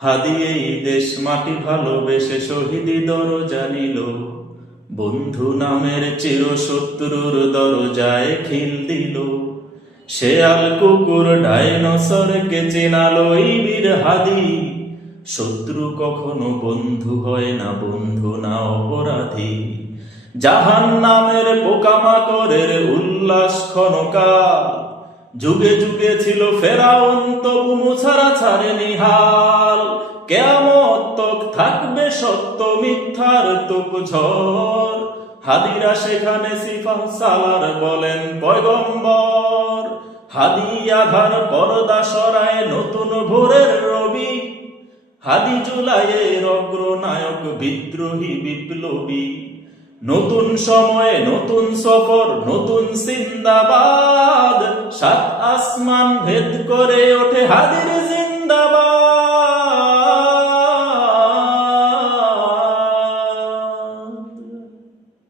হাদি এই দেশ মাটি ভালোবেসে শহীদি দরজা নিল, বন্ধু নামের চির শত্রুর দরজায় খিল দিল। শেয়াল কুকুর ডাইনোসরকে চেনালো এই বীর হাদি, শত্রু কখনো বন্ধু হয় না, বন্ধু না অপরাধী। জাহান্নামের পোকামাকড়ের উল্লাস ক্ষণকাল, যুগে যুগে ছিল ফেরাউন তবু মুছারা ছাড়েনি হাল। কিয়ামত তক থাকবে সত্য মিথ্যার তুক ঝড়, হাদিরা সেখানে সিফাহ সালার বলেন পয়গম্বর। হাদি আধার পর্দা সরায় নতুন ভোরের রবি, হাদি জুলাইয়ের অগ্রনায়ক বিদ্রোহী বিপ্লবী। নতুন সময়ে নতুন সফর নতুন জিন্দাবাদ, সাত আসমান ভেদ করে ওঠে হাদির